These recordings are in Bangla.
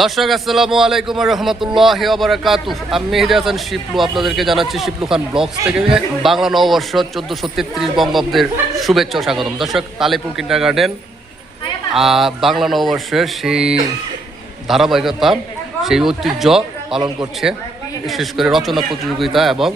দর্শক আসসালামু আলাইকুম রহমতুল্লাহি ওয়া বারাকাতুহু। আমি মেহেদী হাসান শিপলু আপনাদেরকে জানাচ্ছি শিপলু খান ব্লগস থেকে বাংলা নববর্ষ 1433 বঙ্গাব্দের শুভেচ্ছা ও স্বাগতম। দর্শক, তালেপুর কিন্ডারগার্টেন বাংলা নববর্ষের সেই ধারাবাহিকতা, সেই ঐতিহ্য পালন করছে, বিশেষ করে রচনা প্রতিযোগিতা এবং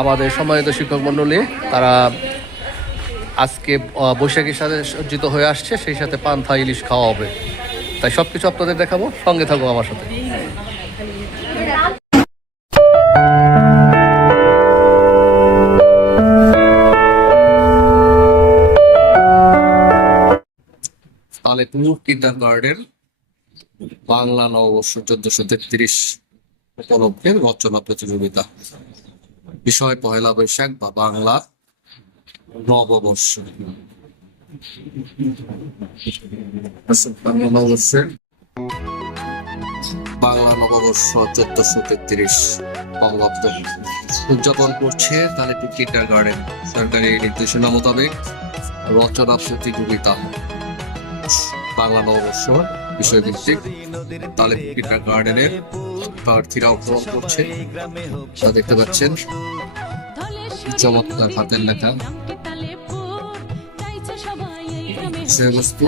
আমাদের সম্মানিত শিক্ষক মণ্ডলী তারা আজকে বৈশাখীর সাথে সজ্জিত হয়ে আসছে, সেই সাথে পান্থা ইলিশ খাওয়া হবে। তাই সব কিছু আপনাদের দেখাবো, সঙ্গে থাকবো আমার সাথে। তালেপুর কিন্ডারগার্টেন বাংলা নববর্ষ 1433 উপলক্ষে রচনা প্রতিযোগিতা। বিষয় পহেলা বৈশাখ বা বাংলা নববর্ষ। বাংলা নববর্ষ 1433 বঙ্গাব্দ উদযাপন করছে তালেপুর কিন্ডারগার্টেন। সরকারি নির্দেশনা মোতাবেক রচনা প্রতিযোগিতা বাংলা নববর্ষ বিষয়ভিত্তিক তালেপুর কিন্ডারগার্টেনের প্রার্থীরা অংশগ্রহণ করছে। দেখতে পাচ্ছেন চমৎকার হাতের লেখা বিষয়বস্তু।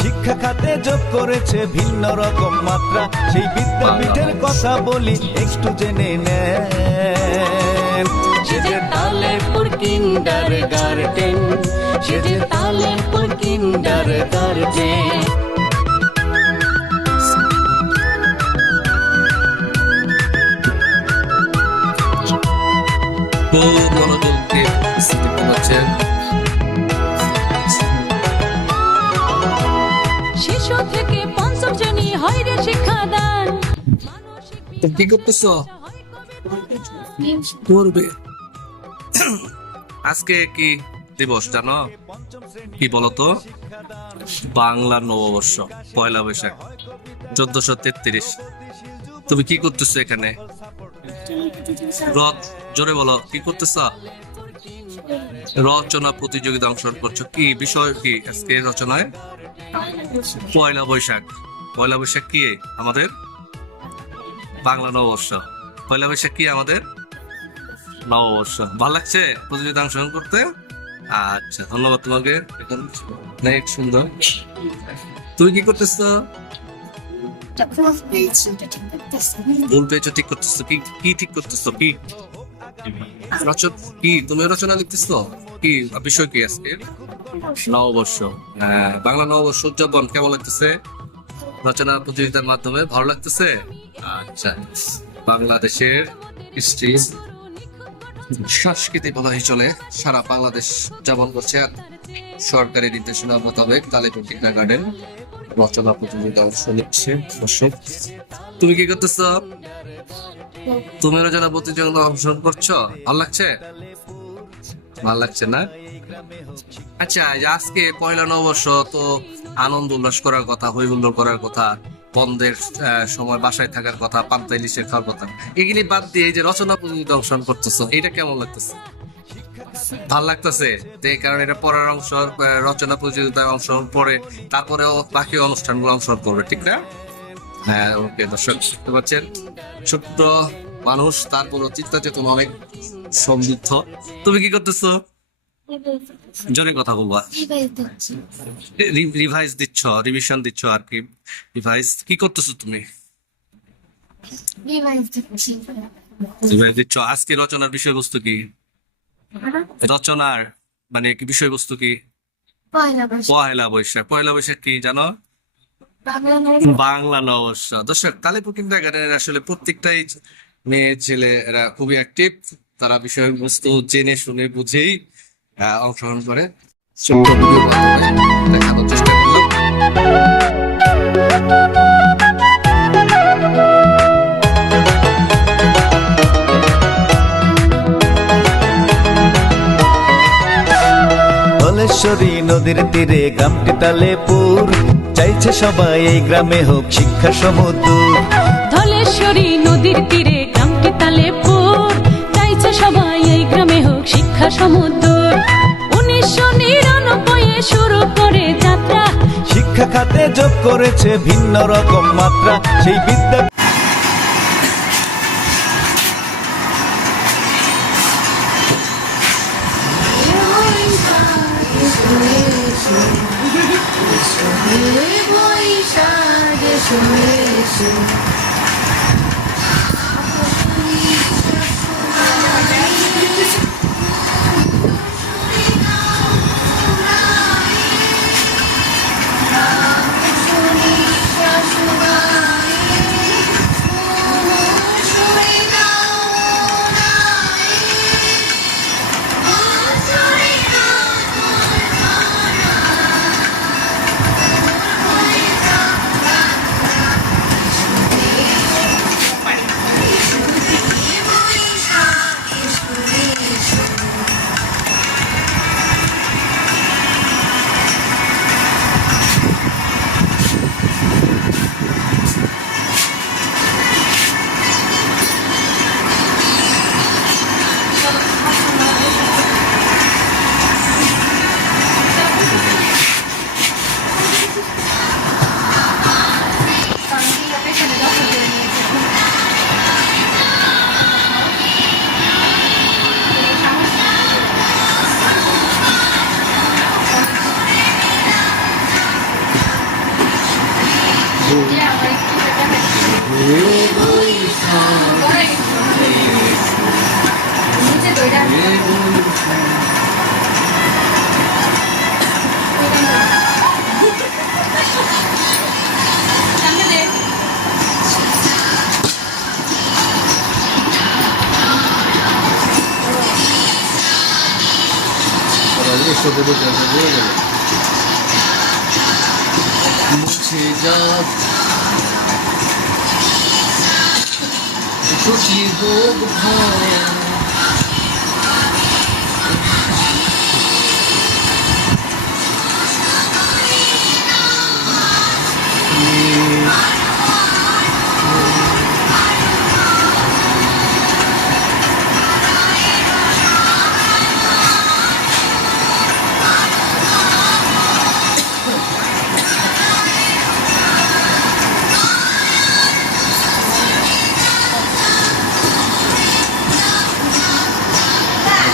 শিক্ষা খাতে যোগ করেছে ভিন্ন রকম মাত্রা, সেই বিদ্যাপীঠের কথা বলি একটু জেনে নেন। সে যে তালেপুর কিন্ডারগার্টেন, সে যে তালেপুর কিন্ডারগার্টেন। শিশু থেকে পঞ্চম শ্রেণী হয় রে শিক্ষাদান। কি করতেছ? করবে। আজকে কি দিবস জানো? কি বলতো? বাংলা নববর্ষ, পয়লা বৈশাখ 1433। তুমি কি করতেছো এখানে? জোরে বলো, কি করতেছ? রচনা প্রতিযোগিতা অংশগ্রহণ করছো। কি বিষয় কি আজকে রচনায়? পয়লা বৈশাখ। পয়লা বৈশাখ কি আমাদের? বাংলা নববর্ষ। পয়লা বৈশাখ কি আমাদের? নববর্ষ। ভালো লাগছে প্রতিযোগিতা অংশগ্রহণ করতে? আচ্ছা, ধন্যবাদ তোমাকে। অনেক সুন্দর। তুমি কি করতেছ? ভুল পেয়েছো, ঠিক করতেছো। কি ঠিক করতেছো? কি তুমি রচনা লিখতেছ? কি বিষয় কি আজকে? নববর্ষ। বাংলা নববর্ষ উদযাপন কেমন লাগতেছে? রচনা প্রতিযোগিতার মাধ্যমে ভালো লাগতেছে? আচ্ছা, বাংলাদেশের হিস্ট্রি সংস্কৃতি বলাই চলে, সারা বাংলাদেশ উদযাপন করছে। সরকারি নির্দেশনা মোতাবেক তালেপুর কিন্ডারগার্টেন রচনা প্রতিযোগিতা অংশ নিচ্ছে। তুমি কি করতেছ? তুমি রচনা প্রতিযোগিতা অংশগ্রহণ করছো? ভালো লাগছে? ভালো লাগছে না? আচ্ছা, আজকে পয়লা নববর্ষ, তো আনন্দ উল্লাস করার কথা, হই হুল্লোড় করার কথা, বন্ধের সময় বাসায় থাকার কথা, পান্তা ইলিশের খাওয়ার কথা, এগুলি বাদ দিয়ে এই যে রচনা প্রতিযোগিতা অংশগ্রহণ করতেছো, এটা কেমন লাগতেছে? ভাল লাগতেছে। এই কারণে এটা পড়ার অংশ, রচনা প্রতিযোগিতায় অংশগ্রহণ পরে তারপরেও বাকি অনুষ্ঠানগুলো অংশগ্রহণ করবে, ঠিক না? হ্যাঁ, ওকে। দর্শক দেখতে পাচ্ছেন ছোট্ট মানুষ, তারপরও চিন্তা চেতনা অনেক সমৃদ্ধ। তুমি কি করতেছো? জোরে কথা বলবা। রিভাইজ দিচ্ছ, রিভিশন দিচ্ছ আর কি। রিভাইজ কি করতেছো তুমি? রিভাইজ দিচ্ছ। আজকে রচনার বিষয়বস্তু কি? রচনার মানে কি বিষয়বস্তু কি? পয়লা বৈশাখ। পয়লা বৈশাখ কি জানো? বাংলা নববর্ষ। দর্শক, তালেপুর কিন্ডারগার্টেনের আসলে প্রত্যেকটাই মেয়ে ছেলে এরা খুবই অ্যাক্টিভ। তারা বিষয়বস্তু জেনে শুনে বুঝেই অংশগ্রহণ করে। ছোট্ট ভিডিওর মাধ্যমে দেখানোর চেষ্টা করলাম। ধলেশ্বরী নদীর তীরে গ্রামটি তালেপুর, চাইছে সবাই এই গ্রামে হোক শিক্ষা সমুদ্র। ধলেশ্বরী নদীর তীরে গ্রামটি তালেপুর, চাইছে সবাই এই গ্রামে হোক শিক্ষা সমুদ্র। 1999 শুরু করে শিক্ষাতে যোগ করেছে ভিন্ন রকম মাত্রা, সেই বিদ্যা মুছে যাক খুশি হোক ভয়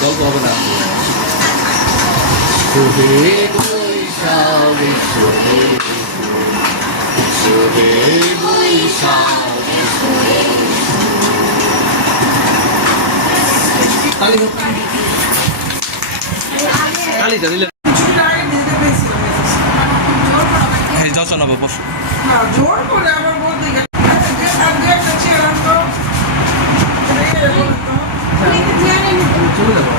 গল্প হবে না শুভে বৈশাখ শুভে শুভে বৈশাখ তালিটা দিলে হ্যাঁ যাও শোনাবো বসো জোর করে আবার বলতে গেলে একটা চেয়ার আনতো চলে যাবো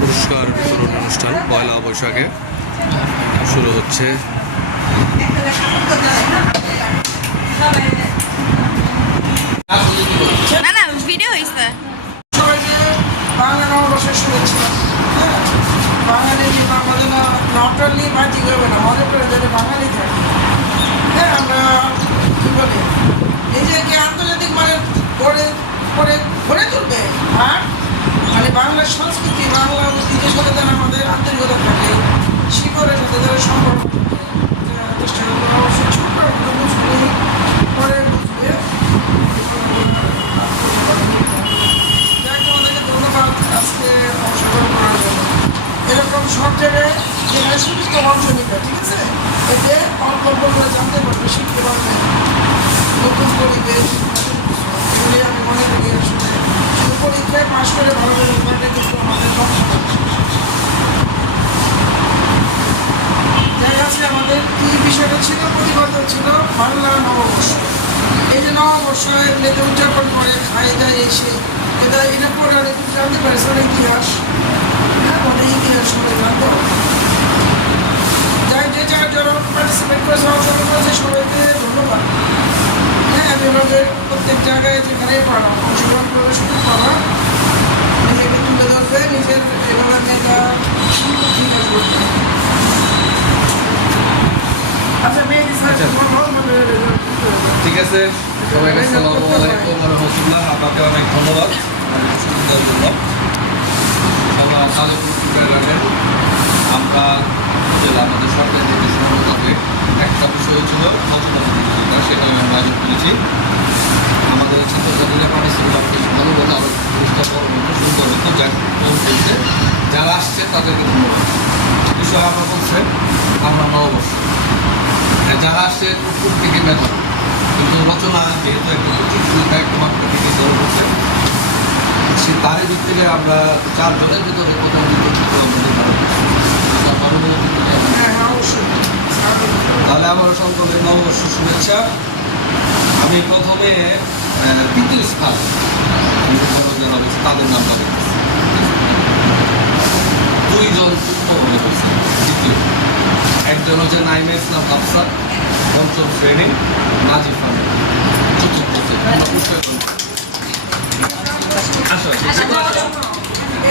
পুরস্কার বিতরণ অনুষ্ঠান পয়লা বৈশাখে শুরু হচ্ছে। না না ভিডিও হইছে সবাইকে বাংলা নববর্ষের শুভেচ্ছা। হ্যাঁ, বাঙালি আমাদের নট অনলি বাজি করবে না, মনে করে যাতে বাঙালি থাকে। হ্যাঁ, আমরা কি বলি নিজেকে আন্তর্জাতিক মানে গড়ে গড়ে গড়ে তুলবে, আর মানে বাংলার সংস্কৃতি বাংলা ঐতিহ্যের সাথে যেন আমাদের আন্তরিকতা থাকে, শিকড়ের সাথে যেন সম্পর্ক চেষ্টা করবো। অবশ্যই ছোট্ট বুঝবে পরে বুঝবে। যাই তোমাদেরকে ধন্যবাদ আজকে অংশগ্রহণ করার জন্য। এরকম সব জায়গায় যেখানে সুযোগ অংশ নিবে, ঠিক আছে, এতে অল্প অল্প করে জানতে পারবে, শিখতে পারবে, নতুন পরিবেশ এগুলি আমি মনে করি আসলে শুধু পরীক্ষায় পাশ করে ভালো করে উপায়টা কিন্তু আমাদের লক্ষ্য থাকবে। যাই আছে আমাদের কি বিষয়টা ছিল, প্রতিবদ্ধ ছিল বাংলা নববর্ষ। এই যে নববর্ষ এগুলিতে উদযাপন করে খাই দায় এসে এটা পরে অনেক কিছু জানতে পারছে, অনেক ইতিহাস, হ্যাঁ অনেক ইতিহাস সবাই জানতে পারে। যাই যে যারা পার্টিসিপেট করেছে অংশগ্রহণ করেছে সবাইকে ধন্যবাদ। হ্যাঁ, বিভাগের প্রত্যেক জায়গায় যেখানেই পারা অংশগ্রহণ করে সুযোগ পাবা, নিজেকে তুলে ধরবে, নিজের এভাবে নেতা বিকাশ করবে। আচ্ছা মেয়েদি স্যার তোমার ভালো ঠিক আছে, সবাইকে আসসালামু আলাইকুম ওয়া রাহমাতুল্লাহ। আপনাকে অনেক ধন্যবাদ। সবাই কালীপুর কিন্ডারগার্টেন। আমরা আমাদের সরকারি নির্দেশনা মোতাবেক একটা বিষয় ছিল রচনা প্রতিযোগিতা, সেটা আমি আয়োজন করেছি। আমাদের চিত্রকারীরা পার্টিসিপেট বেশ ভালো হতো, আরও জিনিসটা বড় হতো, সুন্দর হতো। যারা আসছে তাদেরকে ধন্যবাদ। বিষয় আমরা বলছে আমরা নববর্ষ, যারা আসছে উপর থেকে মেধা, কিন্তু রচনা যেহেতু একটা প্রতিযোগিতা একটা মাত্রা থেকে দল করছে, সে তারই দিক থেকে আমরা 4 জনের ভিতরে হ্যাঁ অবশ্যই। তাহলে আমার সকলের নববর্ষ শুভেচ্ছা। আমি প্রথমে তৃতীয় স্থান যারা হয়েছে তাদের নাম বলতেছি। 2 জন উত্তরভাবে হয়েছে দ্বিতীয়। একজন হচ্ছে নাইমে ইসলাম আফসার, 5ম শ্রেণী, নাজিফ আহমেদ চতুর্থ শ্রেণী।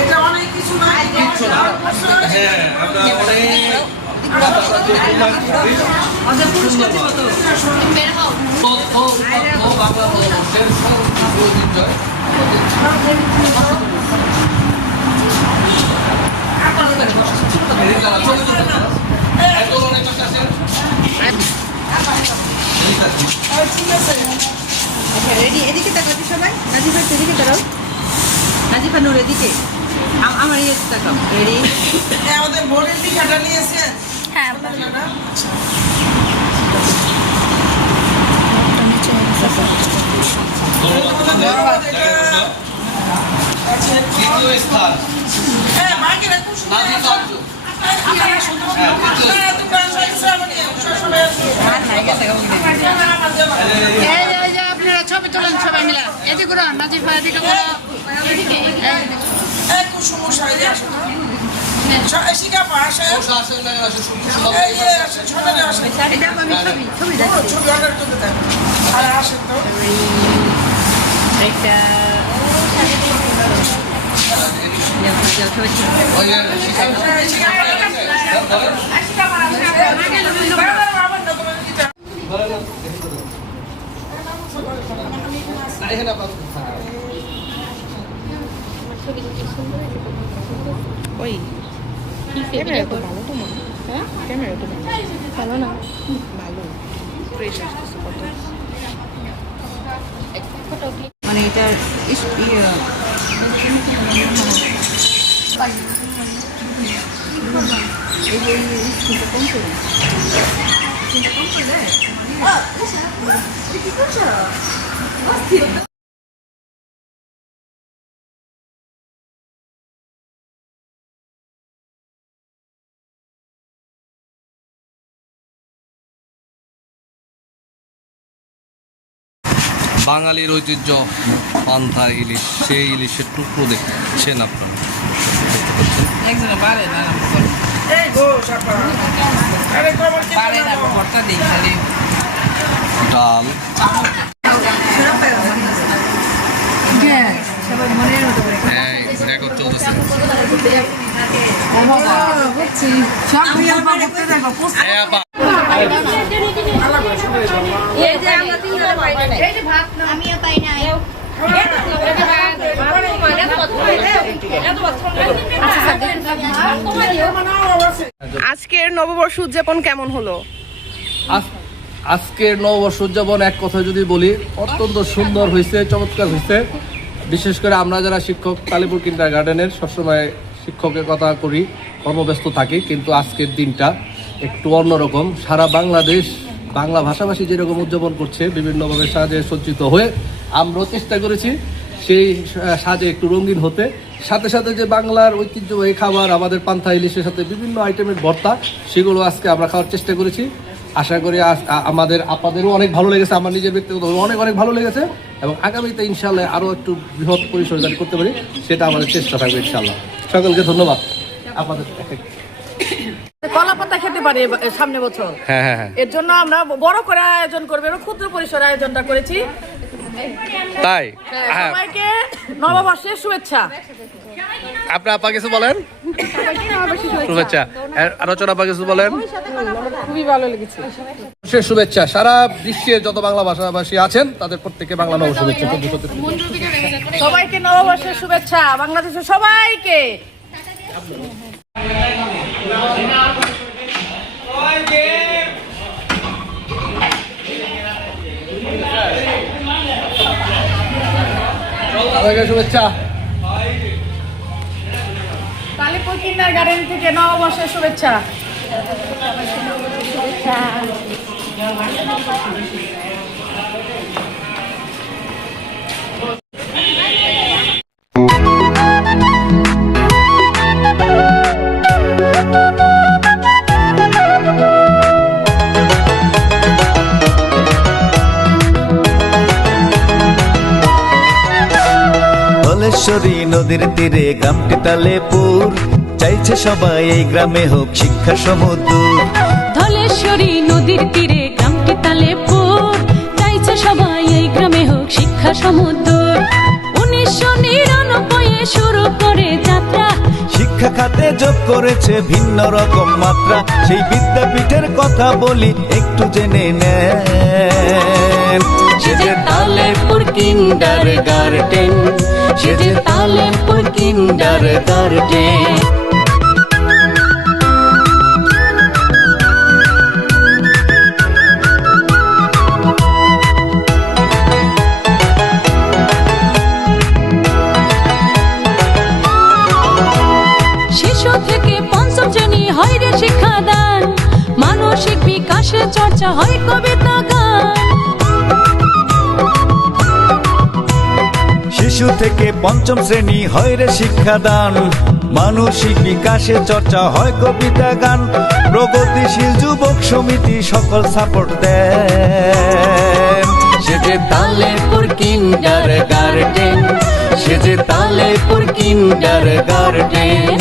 এটা অনেক কিছু না, হ্যাঁ, আমরা রেডি এদিকে তাকাবি সবাই, নাজিফা এদিকে দাঁড়াও, নাজিফা নূর এদিকে, আমার ইয়ে তাকাও, রেডি। আমাদের বোর্ডের টিকাটা নিয়েছে। হ্যাঁ তৃতীয় স্থান হ্যাঁ মাইকের খুব নাজিফ আহমেদ। আপনারা ছবি তোলেন সবাই মিলে, এদিকে ঘুরো, নাজিফা এদিকে ঘুরো, এদিকে শিখা পাশে এটা আমি ছবি দেখি, ছবি অর্ডার করতে দেন আর আসেন তো। একটা ওই ক্যামেরা তো ভালো তো মনে, হ্যাঁ ক্যামেরা তো ভালো না, ভালো ফ্রেশ আসতেছে কত, মানে এটা বাঙালির ঐতিহ্য পান্থা ইলিশ, সেই ইলিশের টুকরো দেখছেন আপনারা। একজনে পারে না আরম্ভ করে, এই গো সাপা আরে কবর কে পারে না ভর্তা দিই খালি ডাল, সবাই মনের মতো করে হ্যাঁ রেকর্ড চলতেছে। হ্যাঁ আপা, আমিও পাই নাই। আজকের নববর্ষ উদযাপন কেমন হলো? আজকের নববর্ষ উদযাপন এক কথা যদি বলি, অত্যন্ত সুন্দর হয়েছে, চমৎকার হয়েছে। বিশেষ করে আমরা যারা শিক্ষক, কালীপুর কিন্ডারগার্টেনের সবসময় শিক্ষকের কথা করি, কর্মব্যস্ত থাকি, কিন্তু আজকের দিনটা একটু অন্যরকম। সারা বাংলাদেশ বাংলা ভাষাভাষী যেরকম উদযাপন করছে, বিভিন্নভাবে সাজে সজ্জিত হয়ে আমরাও চেষ্টা করেছি সেই সাজে একটু রঙিন হতে। সাথে সাথে যে বাংলার ঐতিহ্যবাহী খাবার, আমাদের পান্থা ইলিশের সাথে বিভিন্ন আইটেমের ভর্তা, সেগুলো আজকে আমরা খাওয়ার চেষ্টা করেছি। আশা করি আমাদের আপনাদেরও অনেক ভালো লেগেছে, আমার নিজের ব্যক্তিগতভাবে অনেক অনেক ভালো লেগেছে, এবং আগামীতে ইনশাআল্লাহ আরও একটু বৃহৎ পরিসরে জারি করতে পারি, সেটা আমাদের চেষ্টা থাকবে ইনশাআল্লাহ। সকলকে ধন্যবাদ। আপনাদের কলা পাতা খেতে পারে সামনে বছর, হ্যাঁ হ্যাঁ হ্যাঁ, এর জন্য আমরা বড় করে আয়োজন করবো, ক্ষুদ্র পরিসরে আয়োজনটা করেছি। তাই হ্যাঁ, সবাইকে নববর্ষের শুভেচ্ছা। আপনি আপা কিছু বলেন, শুভেচ্ছা। আলোচনা আপা কিছু বলেন। খুবই ভালো লেগেছে। শেষ শুভেচ্ছা সারা বিশ্বের যত বাংলা ভাষাভাষী আছেন তাদের প্রত্যেকে বাংলা নব শুভেচ্ছা। সবাইকে নববর্ষের শুভেচ্ছা, বাংলাদেশের সবাইকে। কালীপুর কিন্ডার গার্ডেন থেকে নববর্ষের শুভেচ্ছা। ধলেশ্বরী নদীর তীরে গ্রামটি তালেপুর, চাইছে সবাই এই গ্রামে হোক শিক্ষা সমুদ্র। ধলেশ্বরী নদীর তীরে গ্রামটি তালেপুর, চাইছে সবাই এই গ্রামে হোক শিক্ষা সমুদ্র। 1999 শুরু করে যাত্রা, শিক্ষা খাতে যোগ করেছে ভিন্ন রকম মাত্রা, সেই বিদ্যাপীঠের কথা বলি একটু জেনে নেন। সে যে তালেপুর কিন্ডার গার্ডেন, সে যে তালেপুর কিন্ডার গার্ডেন। শিশু থেকে পঞ্চম শ্রেণী হয় রে শিক্ষাদান, মানসিক বিকাশে চর্চা হয় কবিতা গান। শিশু থেকে পঞ্চম শ্রেণী হয় রে শিক্ষাদান, মানসিক বিকাশে চর্চা হয় কবিতা গান। প্রগতিশীল যুবক সমিতি সকল সাপোর্ট দেন। সে যে তালেপুর কিন্ডার গার্ডেন, সে যে তালেপুর কিন্ডার গার্ডেন।